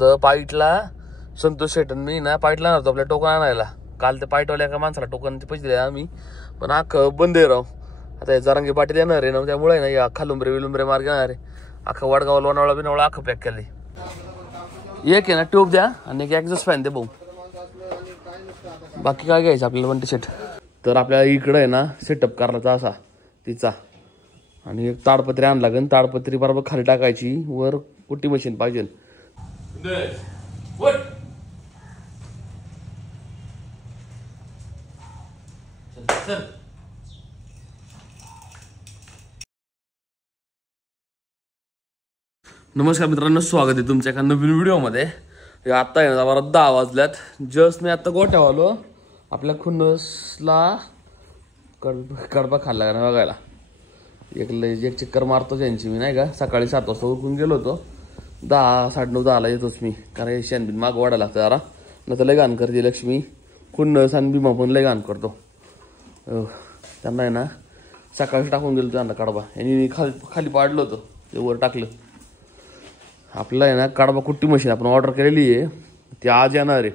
तर पाईटला संतोष शेटन मी ना पाईटला नव्हतो आपल्या टोकन आणायला. काल ते पाईटवाल्या एका माणसाला टोकनचे पैसे दिले आम्ही, पण अख्खं बंद आहे राव. आता हे जरांगी पाटील येणार आहे ना, त्यामुळे ना या खालुंबरे विलुंबरे मार्ग येणार आहे. अख्खा वडगाव लोणावळा बिनावळा अख्खं पॅक केली. एक आहे ना ट्यूब द्या आणि एक एक्झॉस्ट फॅन दे भाऊ. बाकी काय घ्यायचं आपल्याला बंटी शेट. तर आपल्याला इकडं आहे ना सेटअप करायचा असा तिचा, आणि एक ताडपत्री आण लागेल. ताडपत्री बरोबर खाली टाकायची, वर कुट्टी मशीन पाहिजे. नमस्कार मित्रांनो, स्वागत आहे तुमच्या एका नवीन व्हिडिओमध्ये. आता आहे ना बरं 10 वाजल्यात. जस्ट मी आता गोठ्यावर आलो. आपल्या खुन्नसला कडबा खाल्ला का बघायला. एक चक्कर मारतो त्यांची मी, नाही का. सकाळी 7 वाजता उरकून गेलो होतो. 10 9:30 10ला येतोच मी, कारण शेणबीन माग वाढायला लागतं जरा. न तर लय घाण करते लक्ष्मी. खुन्नस आणि भीमा पण लय घाण करतो. त्यांना आहे ना सकाळी टाकून गेलो त्यांना कडबा. यांनी खाली पाडलं होतं, ते वर टाकलं. आपल्याला आहे ना कडबा कुट्टी मशीन आपण ऑर्डर केलेली आहे, ती आज येणार आहे.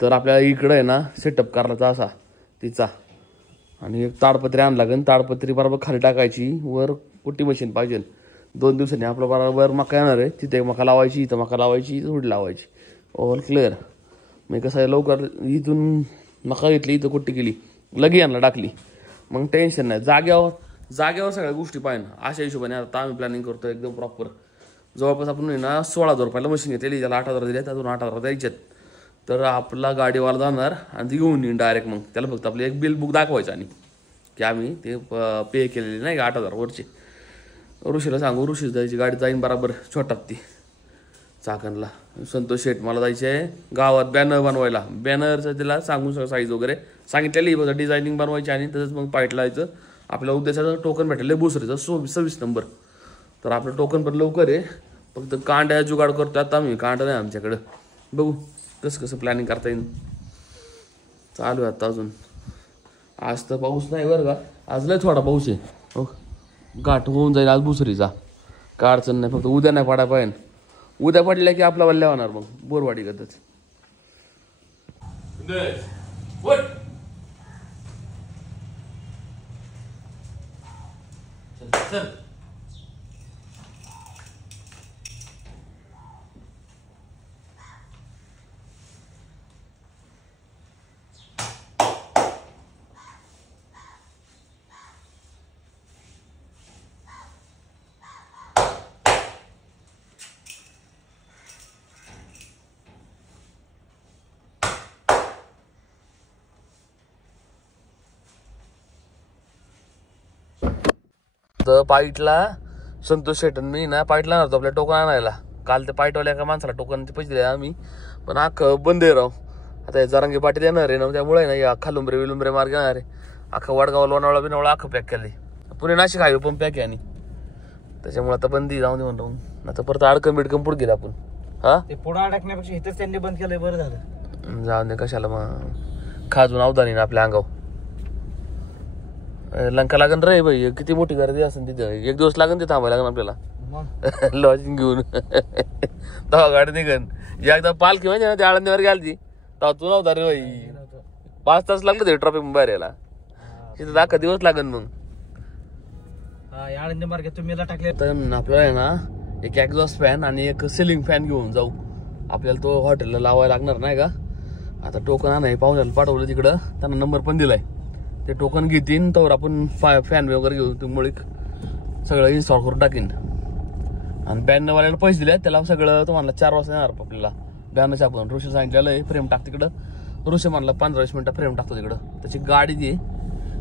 तर आपल्याला इकडं आहे ना सेटअप करायचा असा तिचा, आणि एक ताडपत्री आण लागेल. ताडपत्री बरोबर खाली टाकायची, वर कुट्टी मशीन पाहिजे. 2 दिवसांनी आपल्या बरोबर मका येणार आहे. तिथे मका लावायची, इथं मका लावायची, इथं उडी लावायची. All clear. मी कसं आहे लवकर इथून मका घेतली, इथं कुट्टी केली, लगी यांना टाकली, मग टेन्शन नाही. जाग्यावर सगळ्या गोष्टी पाहिजे. अशा हिशोबाने आता आम्ही प्लॅनिंग करतो एकदम प्रॉपर. जवळपास आपण ना 16,000 रुपयाला मशीन घेतलेली, त्याला 8,000 दिले, अजून 8,000 द्यायच्यात. तर आपला गाडीवाला जाणार आणि ती घेऊन येईन डायरेक्ट. मग त्याला फक्त आपलं एक बिल बुक दाखवायचं आणि की आम्ही ते पे केलेले नाही का 8,000 वरचे. ऋषीला सांगू, ऋषीच जायची गाडी जाईन बराबर छोटात ती चाकणला. संतोष शेट मला जायचे आहे गावात बॅनर बनवायला. बॅनरचं तिला सांगून सगळं साईज वगैरे सांगितलेली, बघा डिझायनिंग बनवायची. आणि तसंच मग पाईटला जायचं. आपल्या उद्देशाचं टोकन भेटलेलं बुसरीचं 26 नंबर. तर आपलं टोकन पण लवकर आहे, फक्त कांड्या जुगाड करतो आता आम्ही. कांड नाही आमच्याकडं, बघू कसं प्लॅनिंग करता येईल. चालू आहे आता अजून. आज तर पाऊस नाही बरं का, आज लय थोडा पाऊस आहे. हो, गाठ होऊन जाईल आज बुसरीचा, काय अडचण नाही. फक्त उद्या नाही पडायला पाहिजे. उद्या पडल्या की आपला वल्ल्या होणार मग बोरवाडी गतच. तर पाईटला संतोष शेटन मी ना पाईटला नव्हतो आपल्या टोकन आणायला. काल ते पाईटवाल्या एका माणसाला टोकनचे पैसे दिले आम्ही, पण अख्खं बंद आहे राव. आता हे जरांगी पाटील येणार आहे ना, त्यामुळे ना या खालुंबरे विलुंबरे मार्ग येणार आहे. अख्खा वडगाव लोणावळा बिनावळा अख्खं पॅक केली. पुणे नाशिक हायवे पण पॅक आहे, आणि त्याच्यामुळे आता बंदी जाऊन दे म्हणून. आता परत अडकम बिडकम पुढे गेला आपण. हा, ते पुढे अडकण्यापेक्षा इथंच त्यांनी बंद केलंय, बरं झालं. जाऊन दे, कशाला मग खाजून अवधानी ना आपल्या अंगावर. लंका लागन रे भाई, किती मोठी गर्दी असेल तिथे. 1 दिवस लागन ते थांबायला लागन आपल्याला लॉजिंग घेऊन. तेव्हा गाडी निघन. एकदा पालखी म्हणजे ना ते आळंदीवर गेली तेव्हा तू नव्हता रे भाई. 5 तास लागलं ते ट्रॉफिक बाहेर यायला. तिथे 10 दिवस लागन. मग आळंदी मार्गे तुम्ही टाकले तर आपल्याला आहे ना एक एक्झॉस्ट फॅन आणि एक सिलिंग फॅन घेऊन जाऊ. आपल्याला तो हॉटेलला लावायला लागणार नाही का. आता टोकन नाही पाहुण्याला पाठवलं तिकडं, त्यांना नंबर पण दिलाय. ते टोकन घेतीन तर आपण फॅन वगैरे घेऊ, त्यामुळे सगळं इन्स्टॉल करून टाकीन. आणि बॅनरवाल्याला पैसे दिले, त्याला सगळं तुम्हाला 4 वाजता येणार आपल्याला बॅनरच्या. आपण ऋषी सांगितलेलं आहे फ्रेम टाक तिकडं. ऋषी म्हणला 15-20 मिनिटं फ्रेम टाकतो तिकडं. त्याची गाडी दे,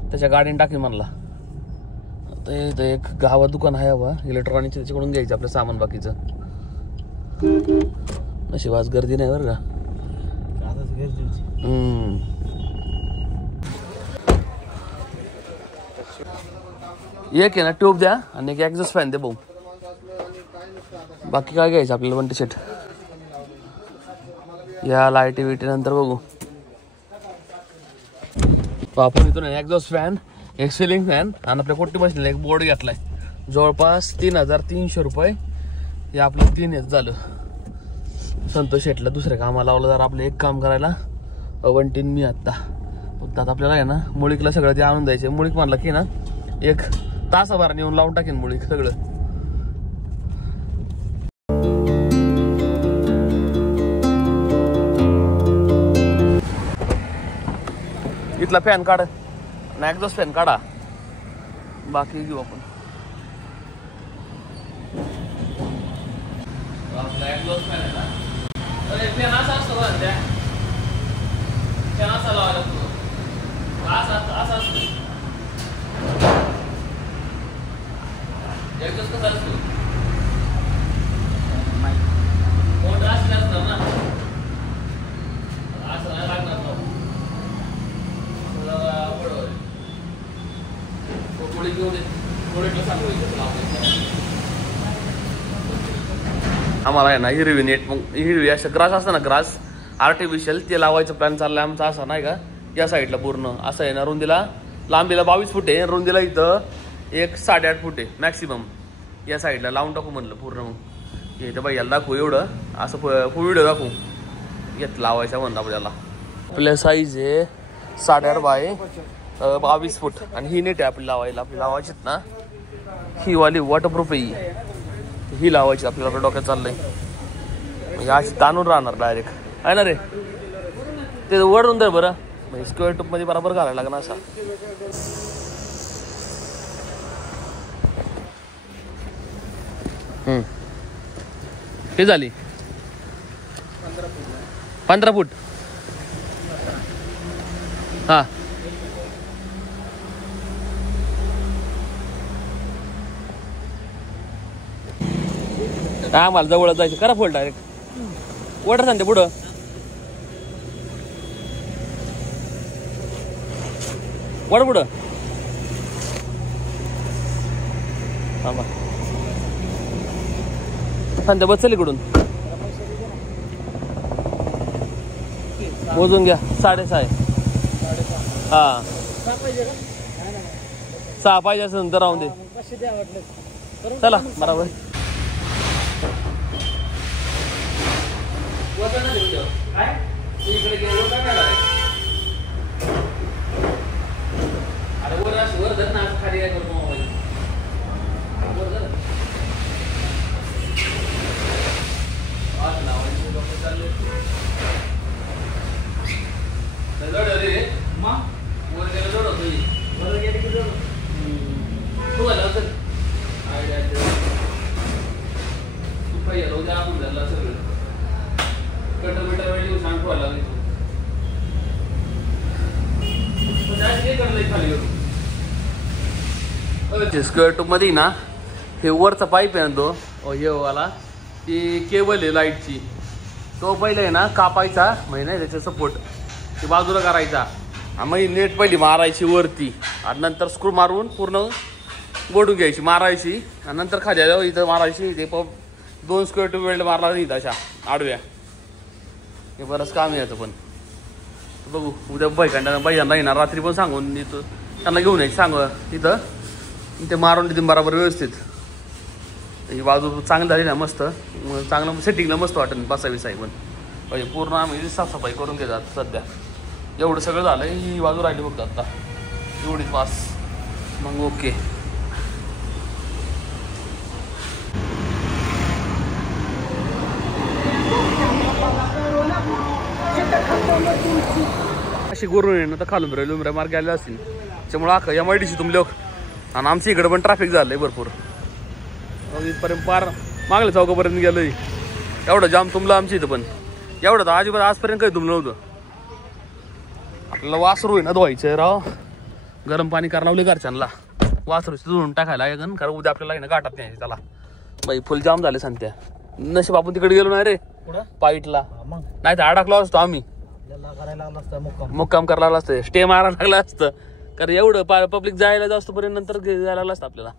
त्याच्या गाडीने टाकीन म्हणला. तर एक गावात दुकान आहे बा इलेक्ट्रॉनिकचं, त्याच्याकडून घ्यायचं आपलं सामान बाकीचं. नशीब आज गर्दी नाही बरं का. एक आहे ना ट्यूब द्या आणि एक एक्झॉस्ट फॅन दे भाऊ. बाकी काय घ्यायचं आपल्याला बंटी शेट. या लाईटी विटी नंतर बघू. आपण इथून एक्झॉस्ट फॅन, एक सिलिंग फॅन आणि आपल्या कोटी मशीनला एक बोर्ड घेतलाय. जवळपास 3,300 रुपये. हे आपलं 3 झालं. संतोष शेटला दुसऱ्या कामाला लावलं जर आपलं एक काम करायला अवंटीन मी आत्ता फक्त आता आपल्याला आहे ना मुळीकला सगळं ते आणून द्यायचे. मुळीक म्हणलं की ना एक तासाभराने येऊन लावून टाकेन मुळीक सगळं. इथला फॅन काढ ना एकदाच फॅन काढा बाकी घेऊ आपण. फॅन आहे ना फॅन असा असतो त्या फॅन असा लावायला असा असतो एकदाच कसा असतो मोठं असं असणार ना असं नाही लागणार ना पुढे घेऊन पुढे सांगू आम्हाला आहे ना हिरवी नेट मग हिरवी असं ग्रास असतं ना ग्रास आर्टिफिशियल ते लावायचं प्लॅन चाललाय आमचा असा नाही का या साईडला पूर्ण असं आहे ना रुंदीला लांबीला 22 फूट आहे रुंदीला इथं एक 8.5 फूट आहे मॅक्सिमम या साईडला लावून टाकू म्हणलं पूर्ण. मग इथं बाई याला दाखवू एवढं असं फुल व्हिडिओ दाखवू येत लावायचं म्हणलं आपल्याला. आपल्या साईज आहे 8.5 बाय 22 फूट आणि ही नेट आहे आपली लावायला. आपली लावायचीत ना ही वाली वॉटरप्रूफ आहे ही लावायची आपल्याला डोक्यात चाललंय म्हणजे अशी ताणून राहणार डायरेक्ट आहे ना रे ते वरून दर बरं म्हणजे स्क्वेअर टूब मध्ये बरोबर घालायला लागणार असा. हे झाली 15 फूट हा आम्हाला जवळ जायचं करा फोल्ड डायरेक्ट वॉटर सांगते पुढं वड पुढं थांबा सांगते बस चल इकडून मोजून घ्या 6.5 हा 6 पाहिजे असेल तर राहून दे चला बरोबर. अरे वर धर ना खाली काय करतो मोबाईल स्क्वेअर टूब मध्ये ना हे वरचा पाईप आहे ना तो हे वाला ती केबल आहे लाईटची तो पहिले आहे ना कापायचा म्हणजे त्याचा सपोर्ट ते बाजूला करायचा मग नेट पहिली मारायची वरती आणि नंतर स्क्रू मारून पूर्ण बोडून घ्यायची मारायची आणि नंतर खाली आल्यावर इथं मारायची ते 2 स्क्वेअर टूब वेल्ड मारला इथं अशा आडव्या. हे बरंच काम यायचं पण बघू उद्या बाईकांना येणार रात्री पण सांगून इथं त्यांना घेऊन यायचं सांग तिथं ते मारून तिथे बरोबर व्यवस्थित. ही बाजू चांगली झाली ना मस्त चांगलं सेटिंगला मस्त वाटेल बसाविसाई पण म्हणजे पूर्ण आम्ही साफसफाई करून घेतात सध्या एवढं सगळं झालं ही बाजू राहिली बघतो आता एवढीच पास मग ओके. अशी गोरून येणं तर खालुंबऱ्या लुंबऱ्या मार्गे आले असतील त्यामुळे अख्खा MIDC तुमले आणि आमच्या इकडे पण ट्रॅफिक झालंय भरपूर इथपर्यंत पार मागल्या चौकापर्यंत गेलोय एवढं जाम तुमलं आमच्या इथं पण एवढं तर अजिबात आजपर्यंत काही तुमलं नव्हतं. आपल्याला वासरू आहे ना धुवायचं राव गरम पाणी करायला लावले घरच्यांना वासरू धुवून टाकायला लागेल कारण उद्या आपल्याला आहे ना गाठात नाही त्याला बाई फुल जाम झाले सांगत्या नशीब आपण तिकडे गेलो नाही रे पाईटला नाही तर अडकलो असतो आम्ही मुक्काम करायला लागला असतं स्टे मारायला लागला असतं कारण एवढं पब्लिक जायला जास्त पर्यंत नंतर जायला लागलं असतं आपल्याला.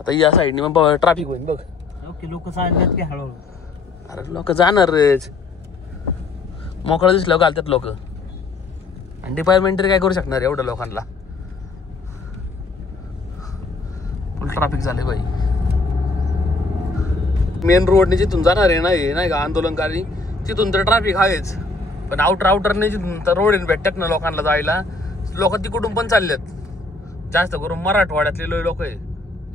आता या साईडने मग ट्रॅफिक होईल बघ लोक चाललेत की हळूहळू अरे लोक जाणारच मोकळं दिसलं घालतात लोक आणि डिपार्टमेंट तरी काय करू शकणार एवढं लोकांना फुल ट्रॅफिक झाले बाई. मेन रोडने जिथून जाणार आहे ना हे नाही का आंदोलनकारी, तिथून तर ट्रॅफिक आहेच, पण आउटरने जिथून तर रोड भेटतात ना लोकांना जायला, लोक तिकडून पण चाललेत. जास्त करून मराठवाड्यातले लोक आहे.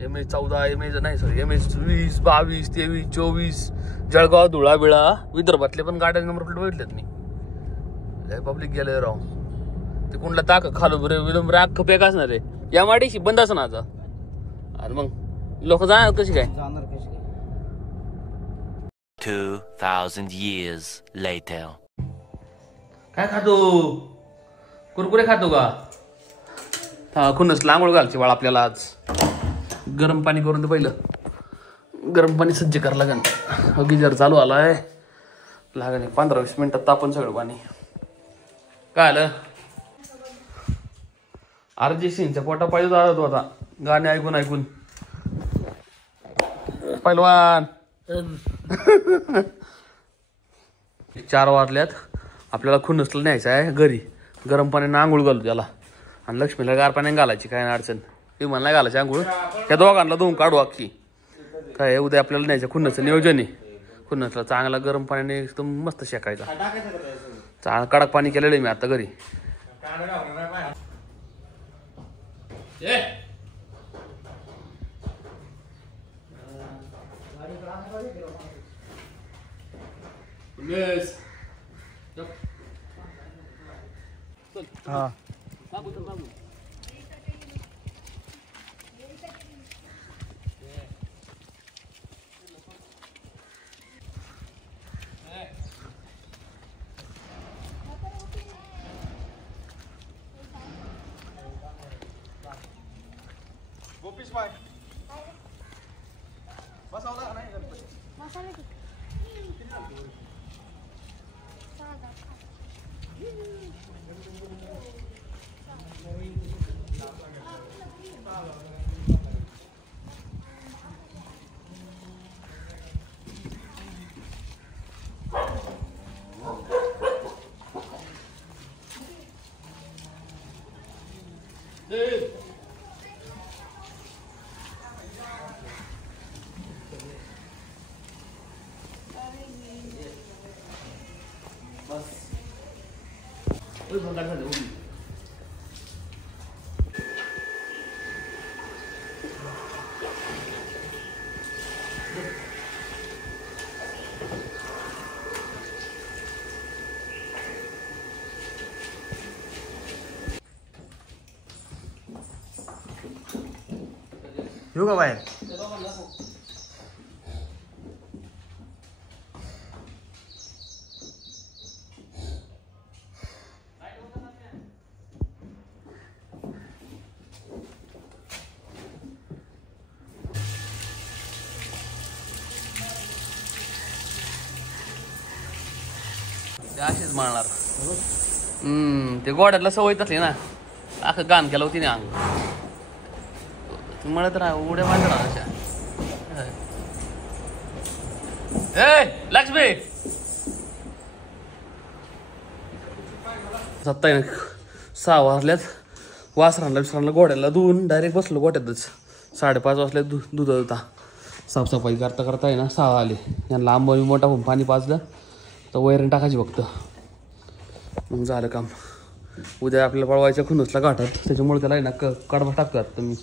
MH14 नाही सॉरी MH20 22 23 24 जळगाव धुळा बिळा विदर्भातले पण गाड्या नंबर प्लेट बघितलेत मी. पब्लिक गेले राव ते कुणला ताक खालो बरे विलंब राख पेक असणार आहे. या माडीशी बंद असं ना आता. आणि मग लोक जाणार कशी काय? 2000 years later. काय खातो? कुरकुरे खातो का? हा खुन्नस आंघोळ घालची बाळ आपल्याला आज. गरम पाणी करून दे पहिलं. गरम पाणी सज्ज करा लागेल. गिजर चालू आलाय लागेल 15-20 मिनिटात तापन सगळं पाणी. काय आलं? अर्जित सिंगच्या पोटा पाहिजे जात होता गाणे ऐकून ऐकून. पहिलवान 4 वाजल्यात. आपल्याला खुन्नसला न्यायचं आहे घरी. गरम पाण्याने आंघोळ घालू त्याला आणि लक्ष्मीला गार पाण्याने घालायची. काय अडचण ती मला घालायची आंघोळ. त्या दोघांना धुवून काढू अख्खी. काय उद्या आपल्याला न्यायचं खुन्नसचं नियोजन आहे. खुन्नसला चांगला गरम पाण्याने एकदम मस्त शेकायचा. चांगलं कडक पाणी केलेलं आहे मी आता घरी. येऊ का बाहेर? अशीच मारणार. ते गोड्यातला सवयच असली ना. अख्खं गाण केलं होती ना अंग म्हणत राहा उड्या मारत राहा अशा. लक्ष्मी 6 वाजल्यात. वासरांना गोड्याला धुवून डायरेक्ट बसलो गोट्यातच. 5:30 वाजल्यात दूध होता. साफसफाई करता करता आहे ना 6 आले. यांना आंबोली मोठा होऊन पाणी पाजलं तर वैरण टाकायची फक्त. मग झालं काम. उद्या आपल्याला पळवायचं खुन्नसला घाटात. त्याच्यामुळे त्याला आहे ना कडबा टाकतात तुम्ही.